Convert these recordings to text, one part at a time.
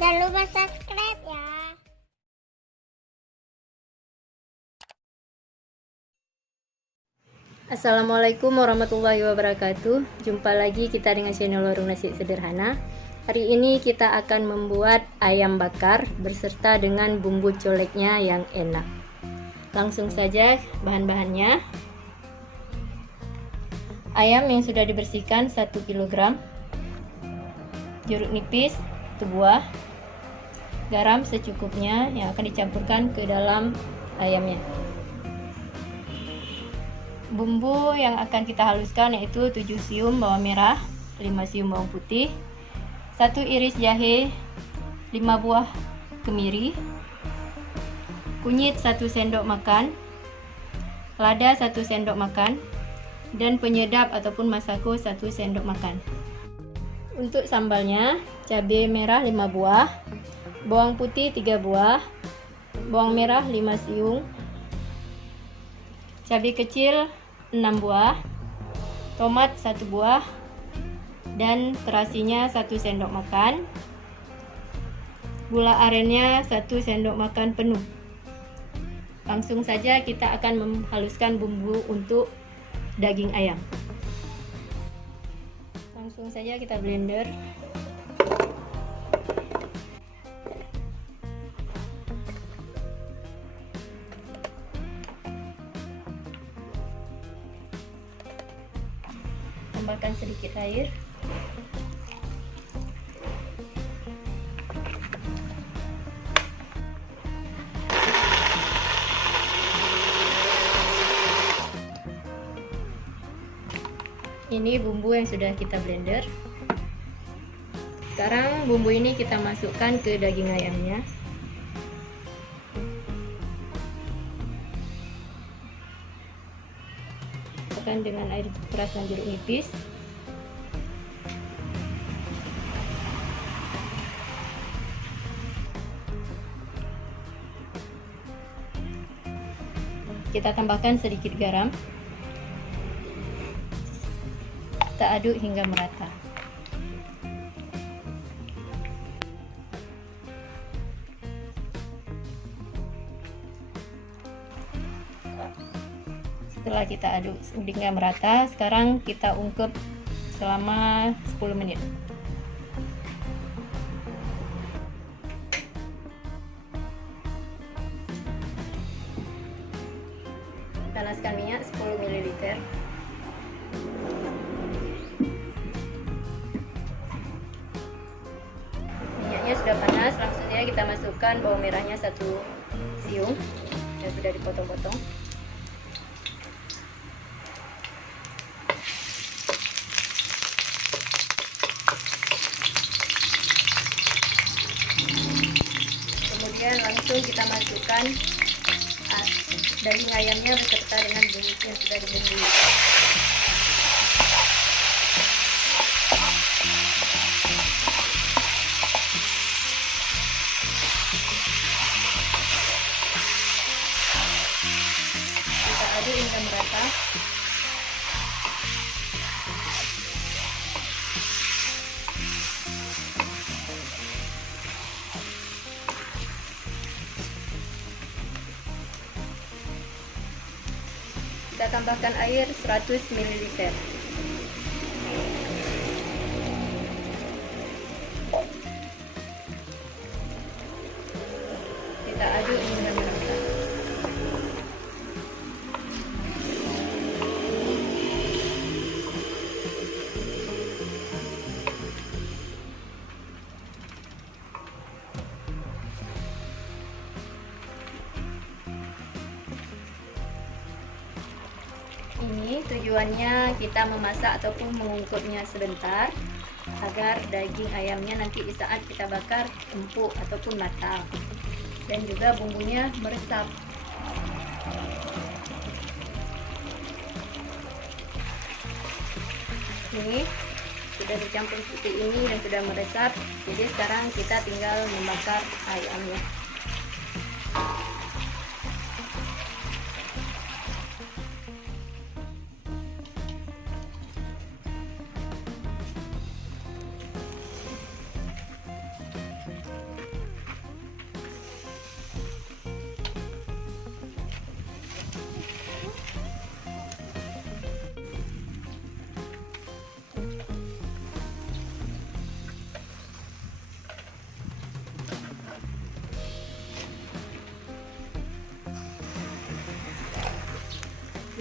Jangan lupa subscribe ya. Assalamualaikum warahmatullahi wabarakatuh. Jumpa lagi kita dengan channel Warung Nasi Sederhana. Hari ini kita akan membuat ayam bakar beserta dengan bumbu coleknya yang enak. Langsung saja bahan-bahannya. Ayam yang sudah dibersihkan 1 kg, jeruk nipis 1 buah, garam secukupnya yang akan dicampurkan ke dalam ayamnya. Bumbu yang akan kita haluskan yaitu 7 siung bawang merah, 5 siung bawang putih, 1 iris jahe, 5 buah kemiri, kunyit 1 sendok makan, lada 1 sendok makan, dan penyedap ataupun masako 1 sendok makan. Untuk sambalnya, cabai merah 5 buah, bawang putih 3 buah, bawang merah 5 siung, cabai kecil 6 buah, tomat 1 buah, dan terasinya 1 sendok makan, gula arennya 1 sendok makan penuh. Langsung saja kita akan menghaluskan bumbu untuk daging ayam. Langsung saja kita blender. Tambahkan sedikit air. Ini bumbu yang sudah kita blender. Sekarang bumbu ini kita masukkan ke daging ayamnya. Masukkan dengan air perasan jeruk nipis. Kita tambahkan sedikit garam. Kita aduk hingga merata. Setelah kita aduk hingga merata, sekarang kita ungkep selama 10 menit. Panaskan minyak 10 ml. Minyaknya sudah panas, langsung saja kita masukkan bawang merahnya 1 siung yang sudah dipotong-potong. Kemudian langsung kita masukkan daging ayamnya beserta dengan bumbu yang sudah dibumbui. Kita aduk hingga merata. Kita tambahkan air 100 ml. Kita aduk hingga merata. Ini tujuannya kita memasak ataupun mengungkepnya sebentar agar daging ayamnya nanti di saat kita bakar empuk ataupun matang, dan juga bumbunya meresap. Ini sudah dicampur seperti ini dan sudah meresap. Jadi sekarang kita tinggal membakar ayamnya.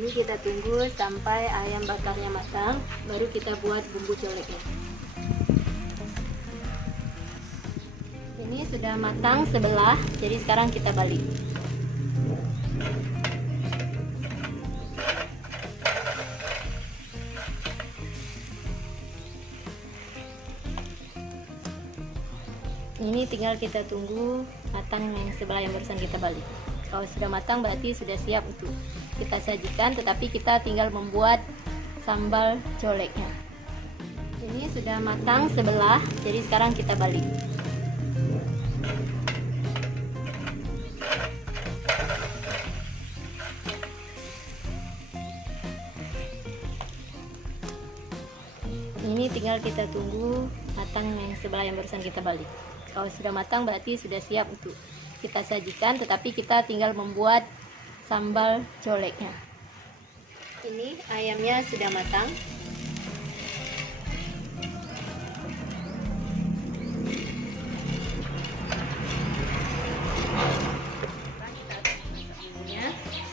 Ini kita tunggu sampai ayam bakarnya matang, baru kita buat bumbu coleknya. Ini sudah matang sebelah, jadi sekarang kita balik. Ini tinggal kita tunggu matang yang sebelah yang barusan kita balik. Kalau sudah matang berarti sudah siap untuk kita sajikan, tetapi kita tinggal membuat sambal coleknya. Ini sudah matang sebelah, jadi sekarang kita balik. Ini tinggal kita tunggu matang yang sebelah yang barusan kita balik. Kalau sudah matang berarti sudah siap untuk kita sajikan, tetapi kita tinggal membuat sambal coleknya. Ini ayamnya sudah matang.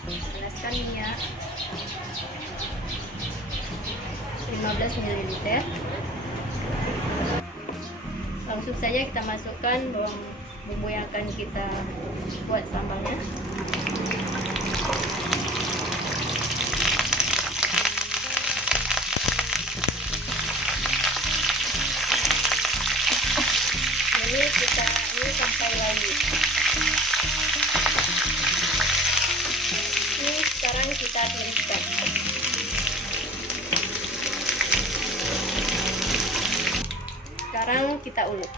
Panaskan minyak 15 ml. Langsung saja kita masukkan bawang bumbu yang akan kita buat sambalnya. Jadi kita ini sampai layu. Ini sekarang kita tiriskan. Sekarang kita ulek.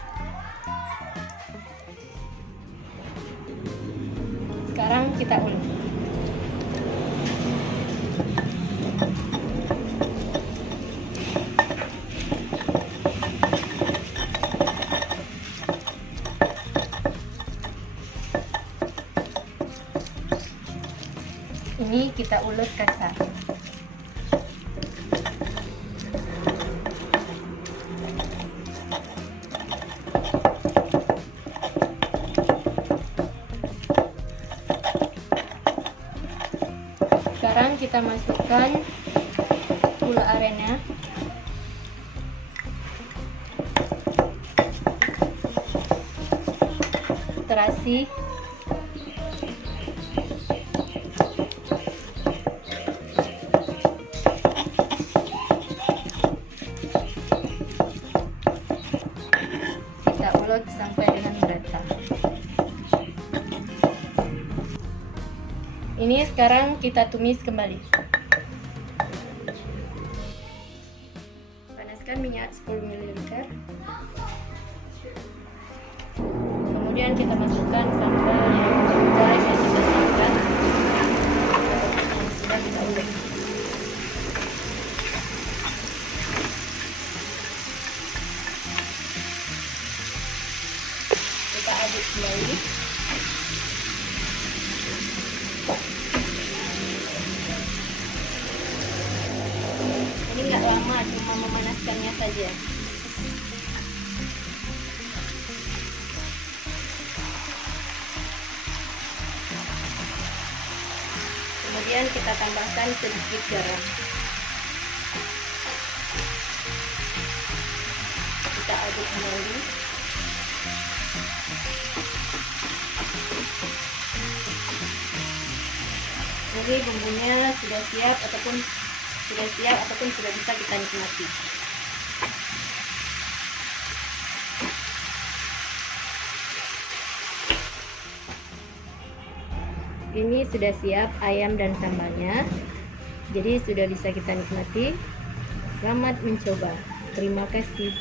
Sekarang kita ulek. Ini kita ulek kasar. Sekarang kita masukkan gula arennya, terasi, kita ulek sampai dengan merata. Ini sekarang kita tumis kembali. Panaskan minyak 10 ml. Kemudian kita masukkan sambal yang kita siapkan, yang sudah kita ulek. Kita aduk kembali. Ini nggak lama, cuma memanaskannya saja. Kemudian kita tambahkan sedikit garam. Kita aduk kembali. Jadi bumbunya sudah siap ataupun sudah bisa kita nikmati. Ini sudah siap ayam dan sambalnya, jadi sudah bisa kita nikmati. Selamat mencoba. Terima kasih.